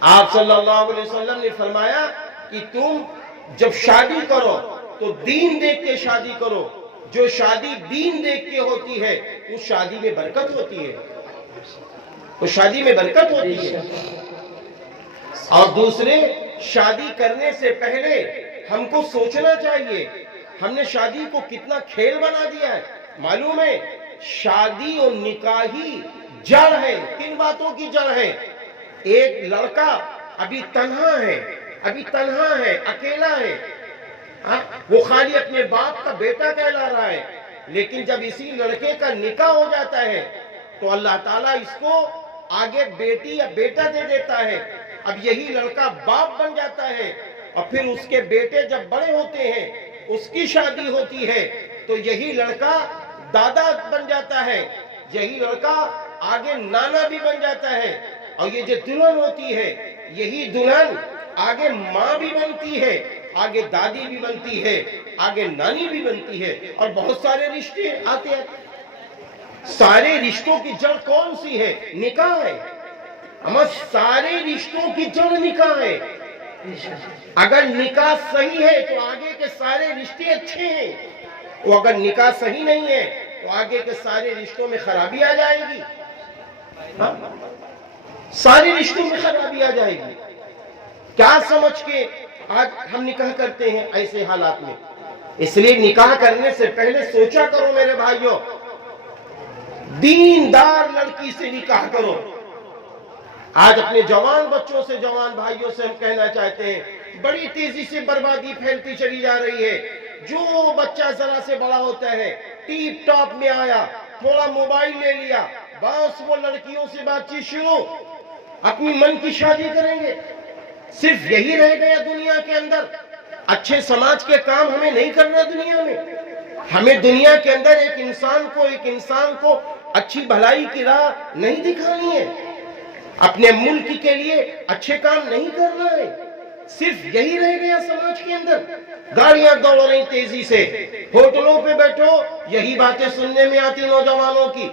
آپ صلی اللہ علیہ وسلم نے فرمایا کہ تم جب شادی کرو تو دین دیکھ کے شادی کرو. جو شادی دین دیکھ کے ہوتی ہے اس شادی میں برکت ہوتی ہے, اس شادی میں برکت ہوتی ہے. اور دوسرے, شادی کرنے سے پہلے ہم کو سوچنا چاہیے ہم نے شادی کو کتنا کھیل بنا دیا ہے. معلوم ہے شادی اور نکاح ہی جڑ ہے, 3 باتوں کی جڑ ہے. ایک لڑکا ابھی تنہا ہے, اکیلا ہے, وہ خالی اپنے باپ کا بیٹا کہلا رہا ہے. لیکن جب اسی لڑکے کا نکاح ہو جاتا ہے تو اللہ تعالیٰ اس کو آگے بیٹی یا بیٹا دے دیتا ہے. اب یہی لڑکا باپ بن جاتا ہے اور پھر اس کے بیٹے جب بڑے ہوتے ہیں, اس کی شادی ہوتی ہے تو یہی لڑکا دادا بن جاتا ہے, یہی لڑکا آگے نانا بھی بن جاتا ہے. اور یہ جو دلہن ہوتی ہے یہی دلہن آگے ماں بھی بنتی ہے, آگے دادی بھی بنتی ہے, آگے نانی بھی بنتی ہے, اور بہت سارے رشتے آتے ہیں. سارے رشتوں کی جڑ کون سی ہے؟ نکاح ہے. ہمیں سارے رشتوں کی جڑ نکاح ہے. اگر نکاح صحیح ہے تو آگے کے سارے رشتے اچھے ہیں, وہ اگر نکاح صحیح نہیں ہے تو آگے کے سارے رشتوں میں خرابی آ جائے گی. سارے رشتوں میں خرابی آ جائے گی. کیا سمجھ کے آج ہم نکاح کرتے ہیں ایسے حالات میں؟ اس لیے نکاح کرنے سے پہلے سوچا کرو میرے بھائیوں, دیندار لڑکی سے نکاح کرو. آج اپنے جوان بچوں سے, جوان بھائیوں سے ہم کہنا چاہتے ہیں, بڑی تیزی سے بربادی پھیلتی چلی جا رہی ہے. جو بچہ ذرا سے بڑا ہوتا ہے, ٹیپ ٹاپ میں آیا, تھوڑا موبائل لے لیا, بس وہ لڑکیوں سے بات چیت شروع, اپنی من کی شادی کریں گے. صرف یہی رہ گیا دنیا کے اندر. اچھے سماج کے کام ہمیں نہیں کرنا دنیا میں. ہمیں دنیا کے اندر ایک انسان کو اچھی بھلائی کی راہ نہیں دکھانی ہے, اپنے ملک کے لیے اچھے کام نہیں کرنا ہے. صرف یہی رہ گیا سماج کے اندر. گاڑیاں دوڑ رہی تیزی سے, ہوٹلوں پہ بیٹھو یہی باتیں سننے میں آتی نوجوانوں کی,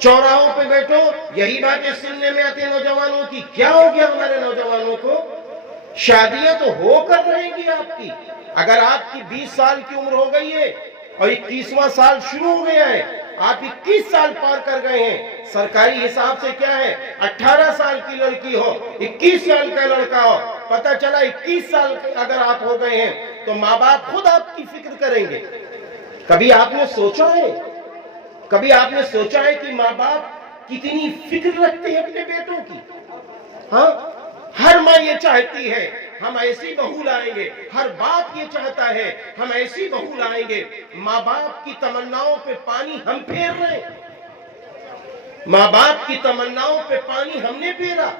چوراہوں پہ بیٹھو یہی باتیں سننے میں آتی نوجوانوں کی. کیا ہو گیا ہمارے نوجوانوں کو؟ شادیاں تو ہو کر رہیں گی آپ کی. اگر آپ کی 20 سال کی عمر ہو گئی ہے اور 21واں سال شروع ہو گیا ہے, آپ 21 سال پار کر گئے ہیں, سرکاری حساب سے کیا ہے 18 سال کی لڑکی ہو, 21 سال کا لڑکا ہو, پتہ چلا 21 سال اگر آپ ہو گئے ہیں تو ماں باپ خود آپ کی فکر کریں گے. کبھی آپ نے سوچا ہے کہ ماں باپ کتنی فکر رکھتے ہیں اپنے بیٹوں کی؟ ہاں, ہر ماں یہ چاہتی ہے ہم ایسی بہو لائیں گے, ہر باپ یہ چاہتا ہے ہم ایسی بہو لائیں گے. ماں باپ کی تمناؤں پہ پانی ہم پھیر رہے ہیں, ماں باپ کی تمناؤں پہ پانی ہم نے پھیرا.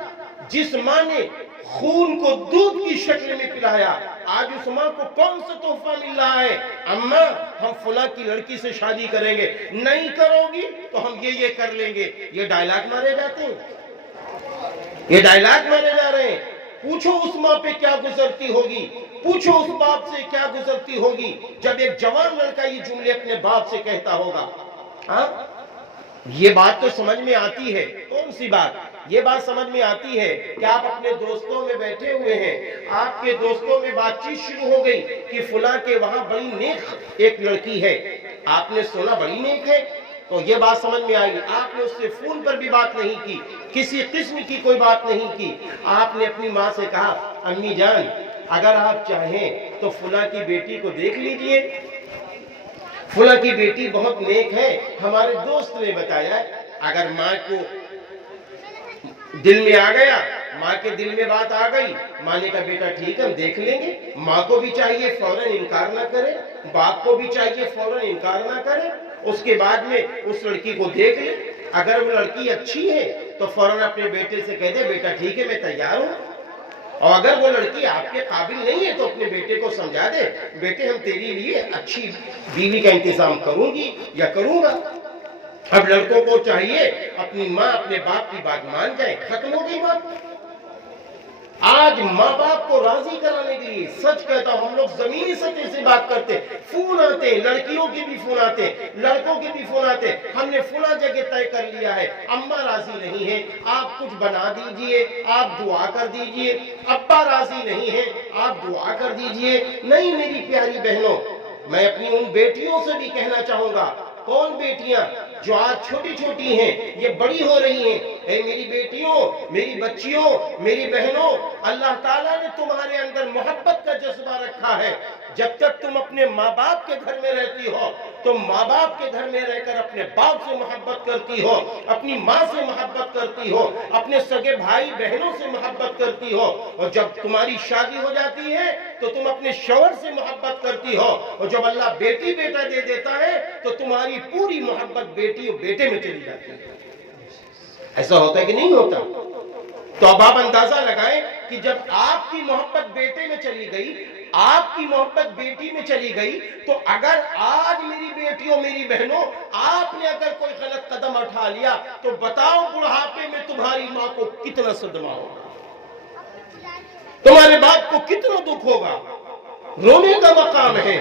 جس ماں نے خون کو دودھ کی شکل میں پلایا, آج اس ماں کو کون سا تحفہ مل رہا ہے؟ اماں ہم فلاں کی لڑکی سے شادی کریں گے, نہیں کرو گی تو ہم یہ کر لیں گے. یہ ڈائلاگ مارے جاتے ہیں, یہ ڈائلاگ مارے جا رہے ہیں. پوچھو اس ماں پہ کیا گزرتی ہوگی, پوچھو اس باپ سے کیا گزرتی ہوگی جب ایک جوان لڑکا یہ جملے اپنے باپ سے کہتا ہوگا. ہاں, یہ بات تو سمجھ میں آتی ہے. کون سی بات؟ یہ بات سمجھ میں آتی ہے کہ آپ اپنے دوستوں میں بیٹھے ہوئے ہیں, آپ کے دوستوں میں بات چیت شروع ہو گئی کہ فلاں کے وہاں بڑی نیک ایک لڑکی ہے. آپ نے سنا بڑی نیک ہے تو یہ بات سمجھ میں آئی. آپ نے اس سے فون پر بھی بات نہیں کی, کسی قسم کی کوئی بات نہیں کی. آپ نے اپنی ماں سے کہا امی جان اگر آپ چاہیں تو فلاں کی بیٹی کو دیکھ لیجئے, فلاں کی بیٹی بہت نیک ہے, ہمارے دوست نے بتایا. اگر ماں کو دل میں آ گیا, ماں کے دل میں بات آ گئی, ماں نے کہا بیٹا ٹھیک ہے ہم دیکھ لیں گے. ماں کو بھی چاہیے فوراً انکار نہ کرے, باپ کو بھی چاہیے فوراً انکار نہ کرے. اس کے بعد میں اس لڑکی کو دیکھ لے, اگر وہ لڑکی اچھی ہے تو فوراً اپنے بیٹے سے کہہ دے بیٹا ٹھیک ہے میں تیار ہوں, اور اگر وہ لڑکی آپ کے قابل نہیں ہے تو اپنے بیٹے کو سمجھا دے بیٹے ہم تیری لیے اچھی بیوی کا انتظام کروں گی یا کروں گا. اب لڑکوں کو چاہیے اپنی ماں اپنے باپ کی بات مان جائے, ختم ہو گئی بات. آج آج ماں باپ کو راضی کرانے کے لیے سچ کہتا ہوں ہم لوگ زمینی سطح سے بات کرتے، فون آتے، لڑکیوں کے بھی فون آتے، لڑکوں کے بھی فون آتے، ہم نے فلاں جگہ طے کر لیا ہے، اماں راضی نہیں ہے، آپ کچھ بنا دیجئے، آپ دعا کر دیجئے، ابا راضی نہیں ہے، آپ دعا کر دیجئے۔ نہیں میری پیاری بہنوں، میں اپنی ان بیٹیوں سے بھی کہنا چاہوں گا، کون بیٹیاں جو آج چھوٹی چھوٹی ہیں یہ بڑی ہو رہی ہیں، اے میری بیٹیوں، میری بچیوں، میری بہنوں، اللہ تعالیٰ نے تمہارے اندر محبت کا جذبہ رکھا ہے۔ جب تک تم اپنے ماں باپ کے گھر میں رہتی ہو، تم ماں باپ کے گھر میں رہ کر اپنے باپ سے محبت کرتی ہو، اپنی ماں سے محبت کرتی ہو، اپنے سگے بھائی بہنوں سے محبت کرتی ہو، اور جب تمہاری شادی ہو جاتی ہے تو تم اپنے شوہر سے محبت کرتی ہو، اور جب اللہ بیٹی بیٹا دے دیتا ہے تو تمہاری پوری محبت بیٹی اور بیٹے میں چلی جاتی ہے۔ ایسا ہوتا ہے کہ نہیں ہوتا؟ تو اب آپ اندازہ لگائیں کہ جب آپ کی محبت بیٹے میں چلی گئی، آپ کی محبت بیٹی میں چلی گئی، تو اگر آج میری بیٹیوں میری بہنوں آپ نے اگر کوئی غلط قدم اٹھا لیا تو بتاؤ بڑھاپے میں تمہاری ماں کو کتنا صدمہ ہوگا، تمہارے باپ کو کتنا دکھ ہوگا، رونے کا مقام ہے۔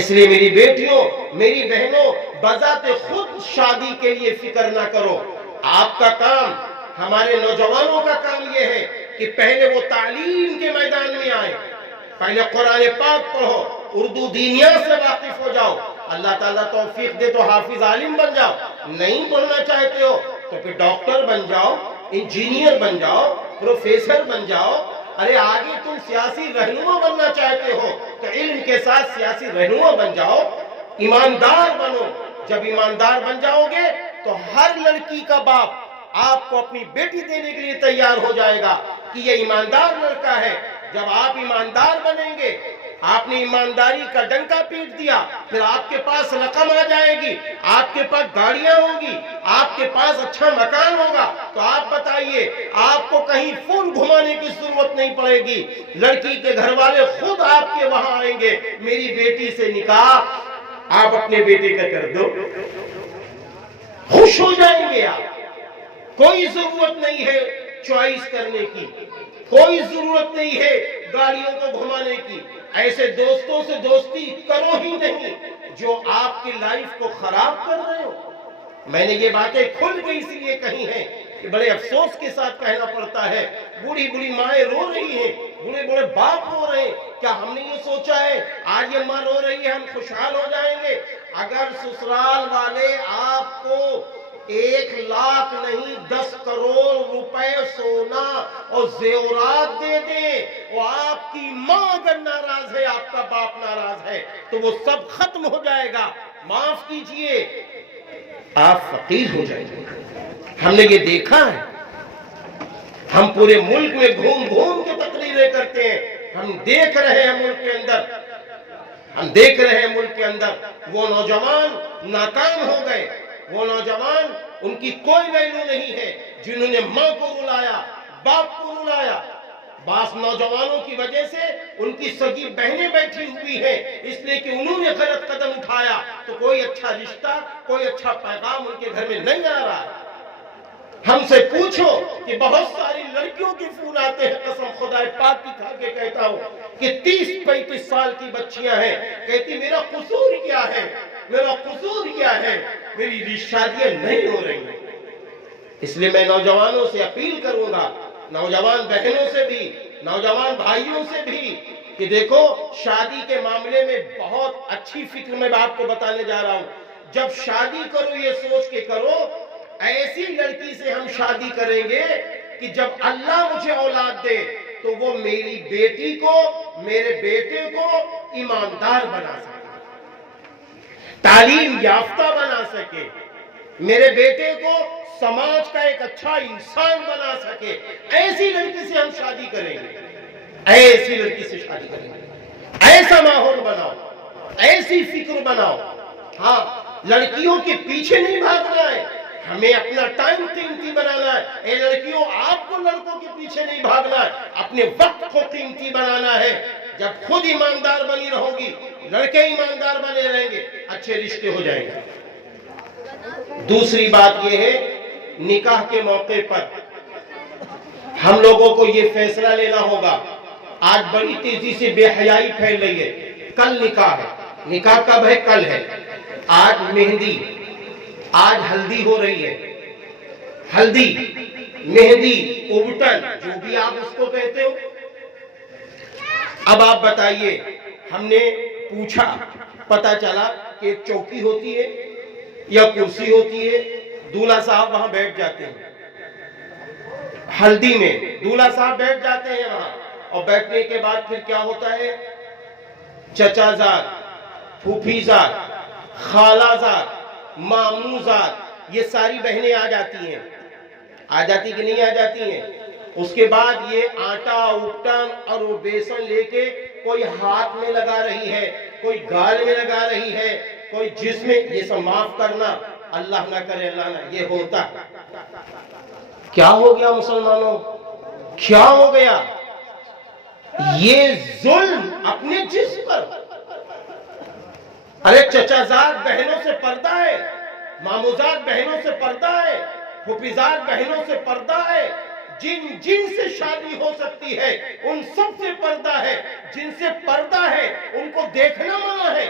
اس لیے میری بیٹیوں میری بہنوں بذات خود شادی کے لیے فکر نہ کرو۔ آپ کا کام، ہمارے نوجوانوں کا کام یہ ہے کہ پہلے وہ تعلیم کے میدان میں آئے، پہلے قرآن پاک پڑھو، اردو دینیات سے واقف ہو جاؤ، اللہ تعالیٰ توفیق دے تو حافظ عالم بن جاؤ، نہیں پڑھنا چاہتے ہو تو پھر ڈاکٹر بن جاؤ، انجینئر بن جاؤ، پروفیسر بن جاؤ۔ ارے آگے تم سیاسی رہنما بننا چاہتے ہو تو علم کے ساتھ سیاسی رہنما بن جاؤ، ایماندار بنو۔ جب ایماندار بن جاؤ گے تو ہر لڑکی کا باپ آپ کو اپنی بیٹی دینے کے لیے تیار ہو جائے گا کہ یہ ایماندار لڑکا ہے۔ جب آپ ایماندار بنیں گے، آپ نے ایمانداری کا ڈنکا پیٹ دیا، پھر آپ کے پاس رقم آ جائے گی، آپ کے پاس گاڑیاں ہوں گی، آپ کے پاس اچھا مکان ہوگا، تو آپ بتائیے آپ کو کہیں فون گھمانے کی ضرورت نہیں پڑے گی، لڑکی کے گھر والے خود آپ کے وہاں آئیں گے، میری بیٹی سے نکاح آپ اپنے بیٹے کا کر دو، خوش ہو جائیں گے آپ۔ کوئی ضرورت نہیں ہے چوائس کرنے کی، کوئی ضرورت نہیں ہے گاڑیوں کو گھمانے کی، ایسے دوستوں سے دوستی کرو ہی نہیں جو آپ کی لائف کو خراب کر رہے ہو۔ میں نے یہ باتیں کھل کے اس لیے کہی ہیں کہ بڑے افسوس کے ساتھ کہنا پڑتا ہے، بوڑھی بوڑھی مائیں رو رہی ہیں، بوڑھے بوڑھے باپ رو رہے ہیں۔ کیا ہم نے یہ سوچا ہے آج یہ ماں رو رہی ہے ہم خوشحال ہو جائیں گے؟ اگر سسرال والے آپ کو 1,00,000 نہیں 10 کروڑ روپے سونا اور زیورات دے دیں، اور آپ کی ماں اگر ناراض ہے، آپ کا باپ ناراض ہے، تو وہ سب ختم ہو جائے گا۔ معاف کیجئے، آپ فقیر ہو جائیں گے۔ ہم نے یہ دیکھا ہے، ہم پورے ملک میں گھوم گھوم کے تقریریں کرتے ہیں، ہم دیکھ رہے ہیں ملک کے اندر، ہم دیکھ رہے ہیں ملک کے اندر وہ نوجوان ناکام ہو گئے، وہ نوجوان ان کی کوئی ویلیو نہیں ہے جنہوں نے ماں کو رلایا، باپ کو رلایا۔ بعض نوجوانوں کی وجہ سے ان کی سگی بہنیں بیٹھی ہوئی ہیں، اس لیے کہ انہوں نے غلط قدم اٹھایا، تو کوئی اچھا رشتہ، کوئی اچھا پیغام ان کے گھر میں نہیں آ رہا ہے۔ ہم سے پوچھو کہ بہت ساری لڑکیوں کی فون آتے ہیں، قسم خدا پاک کی کھا کے کہتا ہوں کہ 30-35 سال کی بچیاں ہیں، کہتی میرا قصور کیا ہے، میرا قصور کیا ہے، میری شادیاں نہیں ہو رہی ہیں۔ اس لیے میں نوجوانوں سے اپیل کروں گا، نوجوان بہنوں سے بھی، نوجوان بھائیوں سے بھی، کہ دیکھو شادی کے معاملے میں بہت اچھی فکر میں آپ کو بتانے جا رہا ہوں۔ جب شادی کرو یہ سوچ کے کرو ایسی لڑکی سے ہم شادی کریں گے کہ جب اللہ مجھے اولاد دے تو وہ میری بیٹی کو، میرے بیٹے کو ایماندار بنا سکے، تعلیم یافتہ بنا سکے، میرے بیٹے کو سماج کا ایک اچھا انسان بنا سکے۔ ایسی لڑکی سے ہم شادی کریں گے، ایسی لڑکی سے شادی کریں گے، ایسا ماحول بناؤ، ایسی فکر بناؤ۔ ہاں، لڑکیوں کے پیچھے نہیں بھاگنا ہے، ہمیں اپنا ٹائم قیمتی بنانا ہے۔ اے لڑکیوں، آپ کو لڑکوں کے پیچھے نہیں بھاگنا ہے، اپنے وقت کو قیمتی بنانا ہے۔ جب خود ایماندار بنی رہو گی، لڑکے ایماندار بنے رہیں گے، اچھے رشتے ہو جائیں گے۔ دوسری بات یہ ہے، نکاح کے موقع پر ہم لوگوں کو یہ فیصلہ لینا ہوگا. آج بڑی تیزی سے بے حیائی پھیل رہی ہے. کل نکاح ہے. نکاح کب ہے؟ کل ہے. آج مہندی، آج ہلدی ہو رہی ہے. ہلدی، مہندی، ابٹن، جو بھی آپ اس کو کہتے ہو. اب آپ بتائیے، ہم نے پوچھا، پتا چلا کہ ایک چوکی ہوتی ہے یا کرسی ہوتی ہے، دولہا صاحب وہاں بیٹھ جاتے ہیں. ہلدی میں دولہا صاحب بیٹھ جاتے ہیں وہاں، اور بیٹھنے کے بعد پھر کیا ہوتا ہے؟ چچا زاد، پھوپھی زاد، خالہ زاد، ماموں زاد، یہ ساری بہنیں آ جاتی ہیں. آ جاتی کہ نہیں آ جاتی ہیں؟ اس کے بعد یہ آٹا، اپٹن اور وہ بیسن لے کے کوئی ہاتھ میں لگا رہی ہے، کوئی گال میں لگا رہی ہے، کوئی جسم میں. یہ سب معاف کرنا، اللہ نہ کرے، اللہ نہ، یہ ہوتا. کیا ہو گیا مسلمانوں؟ کیا ہو گیا؟ یہ ظلم اپنے جسم پر. ارے چچا زاد بہنوں سے پردہ ہے، ماموزاد بہنوں سے پردہ ہے، پھوپھیزاد بہنوں سے پردہ ہے. جن سے شادی ہو سکتی ہے ان سب سے پردہ ہے. جن سے پردہ ہے ان کو دیکھنا منع ہے.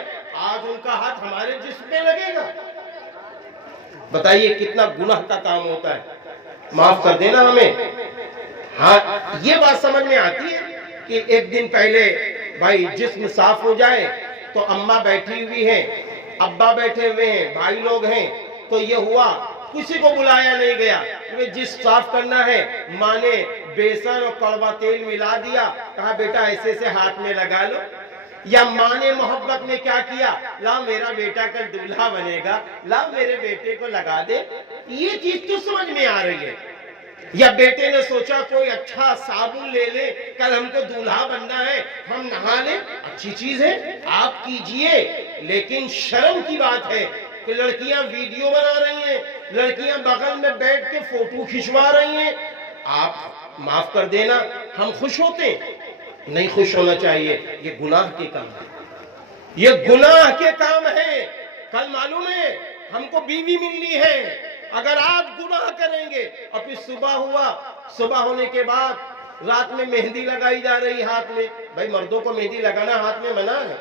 آج ان کا ہاتھ ہمارے جسم پہ لگے گا. بتائیے کتنا گناہ کا کام ہوتا ہے. معاف کر دینا ہمیں. ہاں، یہ بات سمجھ میں آتی ہے کہ ایک دن پہلے بھائی جسم صاف ہو جائے تو اماں بیٹھی ہوئی ہیں، ابا بیٹھے ہوئے ہیں، بھائی لوگ ہیں. تو یہ ہوا، کسی کو بلایا نہیں گیا. جس صاف کرنا ہے، ماں نے بیسن اور کڑوا تیل ملا دیا، کہا بیٹا ایسے سے ہاتھ میں لگا لو. یا ماں نے محبت میں کیا کیا؟ لا میرا بیٹا کل دولہا بنے گا، لا میرے بیٹے کو لگا دے. یہ چیز تو سمجھ میں آ رہی ہے. یا بیٹے نے سوچا کوئی اچھا صابن لے لے، کل ہم کو دولہا بننا ہے، ہم نہا لیں. اچھی چیز ہے، آپ کیجئے. لیکن شرم کی بات ہے کہ لڑکیاں ویڈیو بنا رہی ہیں، لڑکیاں بغل میں بیٹھ کے فوٹو کھنچوا رہی ہیں. آپ معاف کر دینا، ہم خوش ہوتے ہیں؟ نہیں خوش ہونا چاہیے. یہ گناہ کے کام ہے، یہ گناہ کے کام ہے. کل معلوم ہے ہم کو بیوی ملنی ہے. اگر آج گناہ کریں گے اور پھر صبح ہوا، صبح ہونے کے بعد رات میں مہندی لگائی جا رہی ہاتھ میں. بھائی مردوں کو مہندی لگانا ہاتھ میں منع ہے.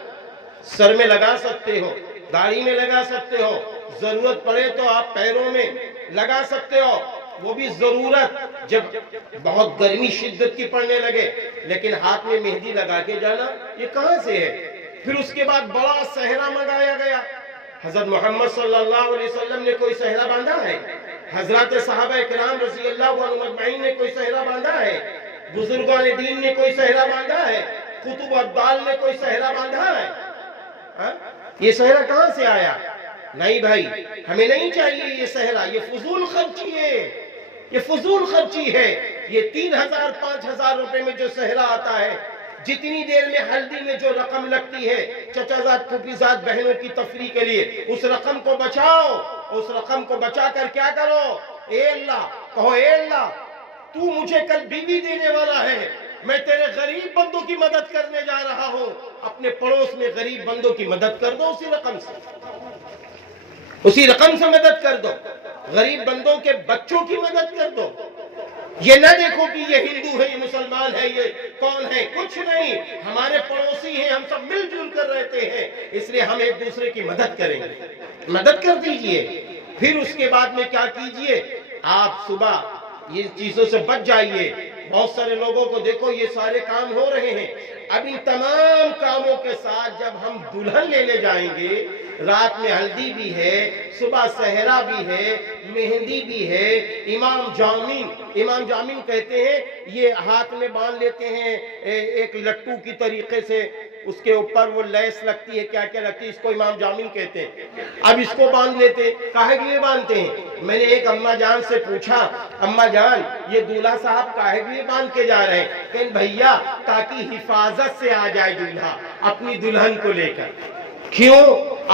سر میں لگا سکتے ہو، داڑھی میں لگا سکتے ہو، ضرورت پڑے تو آپ پیروں میں لگا سکتے ہو، وہ بھی ضرورت جب بہت گرمی شدت کی پڑنے لگے. لیکن ہاتھ میں مہندی لگا کے جانا یہ کہاں سے ہے؟ پھر اس کے بعد بڑا صحرا منگایا گیا. حضرت محمد صلی اللہ علیہ وسلم نے کوئی صحرا باندھا ہے؟ حضرات صحابہ کرام رضی اللہ عنہم اجمعین نے کوئی صحرا باندھا ہے؟ بزرگان دین نے کوئی صحرا باندھا ہے؟ قطب ابدال نے کوئی صحرا باندھا ہے؟ یہ صحرا کہاں سے آیا؟ نہیں بھائی، ہمیں نہیں چاہیے یہ صحرا. یہ فضول خرچی ہے، یہ فضول خرچی ہے. یہ 3000 5000 روپے میں جو صحرا آتا ہے، جتنی دیر میں ہلدی میں جو رقم لگتی ہے چچا زاد پھوپھی زاد بہنوں کی تفریح کے لیے، اس رقم کو بچاؤ. اس رقم کو بچا کر کیا کرو؟ اے اللہ کہو، اے اللہ تو مجھے کل بیوی دینے والا ہے، میں تیرے غریب بندوں کی مدد کرنے جا رہا ہوں. اپنے پڑوس میں غریب بندوں کی مدد کر دو. اسی رقم سے مدد کر دو. غریب بندوں کے بچوں کی مدد کر دو. یہ نہ دیکھو کہ یہ ہندو ہے، یہ مسلمان ہے، یہ کون ہے. کچھ نہیں، ہمارے پڑوسی ہیں، ہم سب مل جل کر رہتے ہیں، اس لیے ہم ایک دوسرے کی مدد کریں گے. مدد کر دیجئے. پھر اس کے بعد میں کیا کیجئے؟ آپ صبح یہ چیزوں سے بچ جائیے. بہت سارے لوگوں کو دیکھو یہ سارے کام ہو رہے ہیں. اب ان تمام کاموں کے ساتھ جب ہم دلہن لینے جائیں گے، رات میں ہلدی بھی ہے، صبح صحرا بھی ہے، مہندی بھی ہے. امام جامین کہتے ہیں، یہ ہاتھ میں باندھ لیتے ہیں ایک لٹو کی طریقے سے، اس کے اوپر وہ لیس لگتی ہے، کیا کیا لگتی ہے، اس کو امام جامین کہتے ہیں. اب اس کو باندھ لیتے. کاہے کے لیے باندھتے ہیں؟ میں نے ایک اماں جان سے پوچھا، اماں جان یہ دولہا صاحب کاہے کے لیے باندھ کے جا رہے ہیں؟ کہ بھیا تاکہ حفاظت سے آ جائے دولہا اپنی دلہن کو لے کر. کیوں؟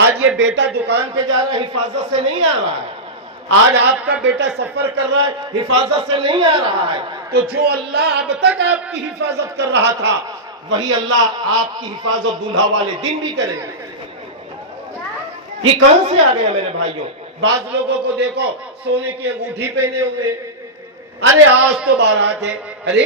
آج یہ بیٹا دکان پہ جا رہا ہے، حفاظت سے نہیں آ رہا ہے. آج آپ کا بیٹا سفر کر رہا ہے، حفاظت سے نہیں آ رہا ہے. تو جو اللہ اب تک آپ کی حفاظت کر رہا تھا، وہی اللہ آپ کی حفاظت دولہا والے دن بھی کرے گا. یہ کہاں سے آ گیا میرے بھائیوں؟ بعض لوگوں کو دیکھو سونے کی انگوٹھی پہنے ہوئے. ارے آج تو بارات ہے، ارے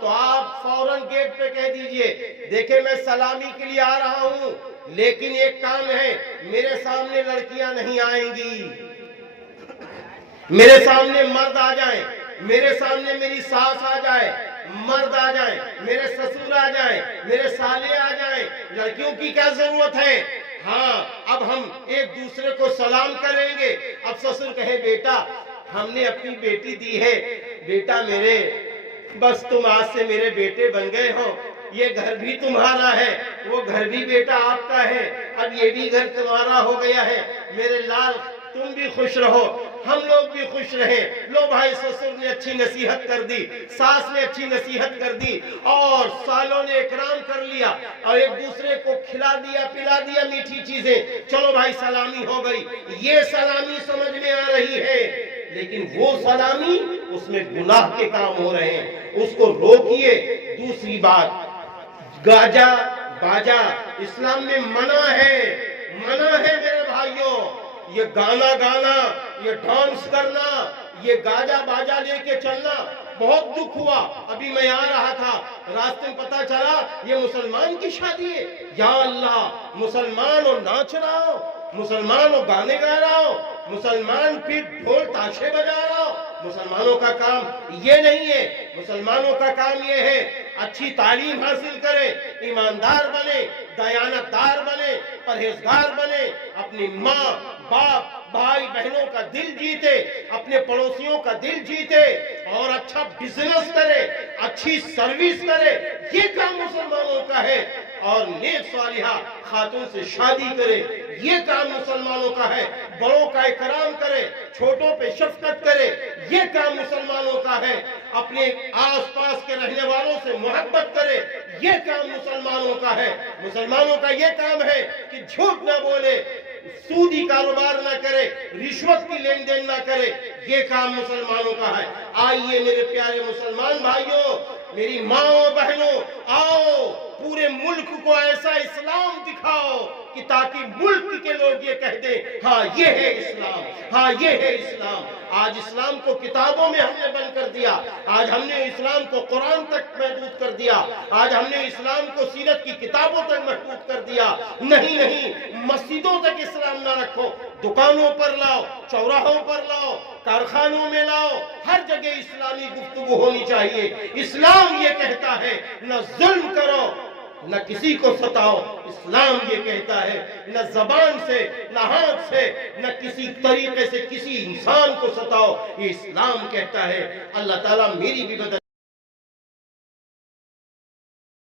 تو آپ فوراً گیٹ پہ کہہ دیجئے دیکھیں میں سلامی کے لیے آ رہا ہوں، لیکن ایک کام ہے، میرے سامنے لڑکیاں نہیں آئیں گی، میرے سامنے مرد آ جائیں، میرے سامنے میری ساس آ جائے، مرد آ جائیں، میرے سسر آ جائیں، میرے سالے آ جائیں، لڑکیوں کی کیا ضرورت ہے؟ ہاں اب ہم ایک دوسرے کو سلام کریں گے۔ اب سسر کہے بیٹا ہم نے اپنی بیٹی دی ہے، بیٹا میرے بس تم آج سے میرے بیٹے بن گئے ہو، یہ گھر بھی تمہارا ہے، وہ گھر بھی بیٹا آپ کا ہے، اب یہ بھی گھر تمہارا ہو گیا ہے، میرے لال تم بھی خوش رہو، ہم لوگ بھی خوش رہیں۔ لو بھائی سسر نے اچھی نصیحت کر دی، ساس نے اچھی نصیحت کر دی، اور سالوں نے اکرام کر لیا، اور ایک دوسرے کو کھلا دیا پلا دیا میٹھی چیزیں، چلو بھائی سلامی ہو گئی۔ یہ سلامی سمجھ میں آ رہی ہے، لیکن وہ سلامی اس میں گناہ کے کام ہو رہے ہیں، اس کو روکیے۔ دوسری بات، گاجا باجا اسلام میں منع ہے، منع ہے میرے بھائیوں۔ یہ گانا گانا، یہ ڈانس کرنا، یہ گاجا باجا لے کے چلنا، بہت دکھ ہوا۔ ابھی میں آ رہا تھا، راستے میں پتا چلا یہ مسلمان کی شادی ہے۔ یا اللہ، مسلمان اور ناچ رہا ہو، مسلمان اور گانے گا رہا ہو، مسلمان پھر ڈھول تاشے بجا رہا ہو۔ مسلمانوں کا کام یہ نہیں ہے، مسلمانوں کا کام یہ ہے اچھی تعلیم حاصل کرے، ایماندار بنے، دیانتدار بنے، پرہیزگار بنے، اپنی ماں باپ بھائی بہنوں کا دل جیتے، اپنے پڑوسیوں کا دل جیتے، اور اچھا بزنس کرے، اچھی سروس کرے، یہ کام مسلمانوں کا ہے۔ اور نیک صالحہ خاتون سے شادی کرے، یہ کام مسلمانوں کا ہے۔ بڑوں کا اکرام کرے، چھوٹوں پہ شفقت کرے، یہ کام مسلمانوں کا ہے۔ اپنے آس پاس کے رہنے والوں سے محبت کرے، یہ کام مسلمانوں کا ہے۔ مسلمانوں کا یہ کام ہے کہ جھوٹ نہ بولے، سودی کاروبار نہ کرے، رشوت کی لین دین نہ کرے، یہ کام مسلمانوں کا ہے۔ آئیے میرے پیارے مسلمان بھائیوں، میری ماں بہنوں، آؤ پورے ملک کو ایسا اسلام دکھاؤ کہ تاکہ ملک کے لوگ یہ کہہ دیں ہاں یہ ہے اسلام، ہاں یہ ہے اسلام۔ آج اسلام کو کتابوں میں ہم نے بند کر دیا، آج ہم نے اسلام کو قرآن تک محدود کر دیا، آج ہم نے اسلام کو سیرت کی کتابوں تک محدود کر دیا۔ نہیں نہیں، مسجدوں تک اسلام نہ رکھو، دکانوں پر لاؤ، چوراہوں پر لاؤ، کارخانوں میں لاؤ، ہر جگہ اسلامی گفتگو ہونی چاہیے۔ اسلام یہ کہتا ہے نہ ظلم کرو، نہ کسی کو ستاؤ۔ اسلام یہ کہتا ہے نہ زبان سے، نہ ہاتھ سے، نہ کسی طریقے سے کسی انسان کو ستاؤ، یہ اسلام کہتا ہے۔ اللہ تعالیٰ میری بھی مدد